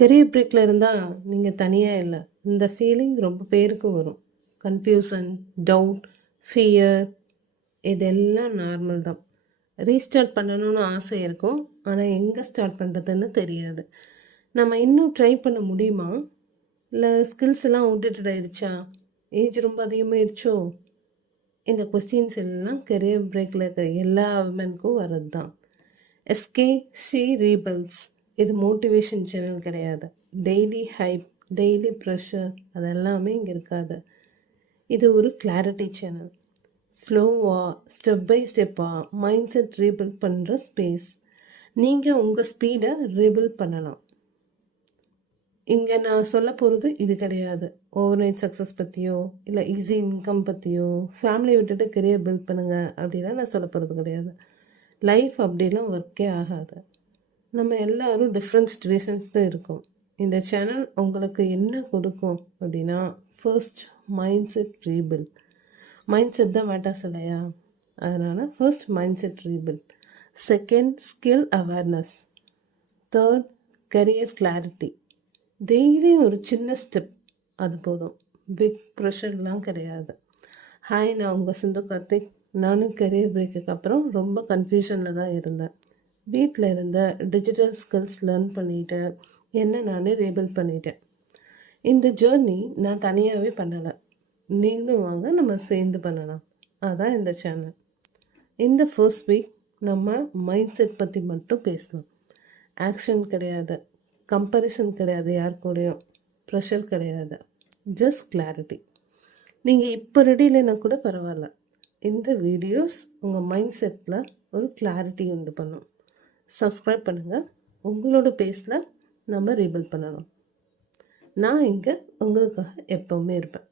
Career பிரேக்கில் இருந்தால் நீங்கள் தனியாக இல்லை. இந்த ஃபீலிங் ரொம்ப பேருக்கு வரும். கன்ஃபியூஷன், டவுட், ஃபியர், இதெல்லாம் நார்மல் தான். ரீஸ்டார்ட் பண்ணணும்னு ஆசை இருக்கும், ஆனால் எங்கே ஸ்டார்ட் பண்ணுறதுன்னு தெரியாது. நம்ம இன்னும் ட்ரை பண்ண முடியுமா? இல்லை ஸ்கில்ஸ் எல்லாம் அவுடேட்டட் ஆயிடுச்சா? ஏஜ் ரொம்ப அதிகமாகிடுச்சோ? இந்த கொஸ்டின்ஸ் எல்லாம் கரியர் பிரேக்கில் இருக்கிற எல்லா விமனுக்கும் வர்றது தான். எஸ்கே ஷீ ரீபல்ஸ். இது மோட்டிவேஷன் சேனல் கிடையாது. டெய்லி ஹைப், டெய்லி ப்ரெஷர் அதெல்லாமே இங்கே இருக்காது. இது ஒரு கிளாரிட்டி சேனல். ஸ்லோவாக, ஸ்டெப் பை ஸ்டெப்பாக மைண்ட் செட் ரீபில்ட் பண்ணுற ஸ்பேஸ். நீங்கள் உங்கள் ஸ்பீடை ரீபில்ட் பண்ணலாம். இங்கே நான் சொல்ல போகிறது இது கிடையாது. ஓவர் நைட் சக்ஸஸ் பற்றியோ, இல்லை ஈஸி இன்கம் பற்றியோ, ஃபேமிலியை விட்டுட்டு கெரியர் பில்ட் பண்ணுங்கள் அப்படிலாம் நான் சொல்ல போகிறது கிடையாது. லைஃப் அப்படிலாம் ஒர்க்கே ஆகாது. நம்ம எல்லோரும் டிஃப்ரெண்ட் சிச்சுவேஷன்ஸ் தான் இருக்கோம். இந்த சேனல் உங்களுக்கு என்ன கொடுக்கும் அப்படின்னா, first mind set rebuild. Mind set தான் மேட்டர்ஸ் இல்லையா? அதனால் first mind set rebuild. Second skill awareness. Third career clarity. Daily ஒரு சின்ன ஸ்டெப், அது போதும். பிக் ப்ரெஷர்லாம் கிடையாது. ஹாய், நான் உங்கள் சிந்து கார்த்திக். நானும் கரியர் பிரேக்குக்கு அப்புறம் ரொம்ப கன்ஃபியூஷனில் தான் இருந்தேன். வீட்டில் இருந்த டிஜிட்டல் ஸ்கில்ஸ் லேர்ன் பண்ணிவிட்டு என்ன நானே ரீபில்ட் பண்ணிட்டேன். இந்த ஜேர்னி நான் தனியாகவே பண்ணலை. நீங்களும் வாங்க, நம்ம சேர்ந்து பண்ணலாம். அதான் இந்த சேனல். இந்த ஃபர்ஸ்ட் வீக் நம்ம மைண்ட் செட் பற்றி மட்டும் பேசலாம். ஆக்ஷன் கிடையாது, கம்பேரிசன் கிடையாது, யார் கூடயும் ப்ரெஷர் கிடையாது, ஜஸ்ட் கிளாரிட்டி. நீங்கள் இப்போ ரெடி இல்லைன்னா கூட பரவாயில்ல. இந்த வீடியோஸ் உங்கள் மைண்ட் செட்டில் ஒரு கிளாரிட்டி உண்டு பண்ணும். சப்ஸ்கிரைப் பண்ணுங்கள். உங்களோட பேஸில் நம்ம ரீபில்ட் பண்ணணும். நான் இங்கே உங்களுக்காக எப்போவுமே இருப்பேன்.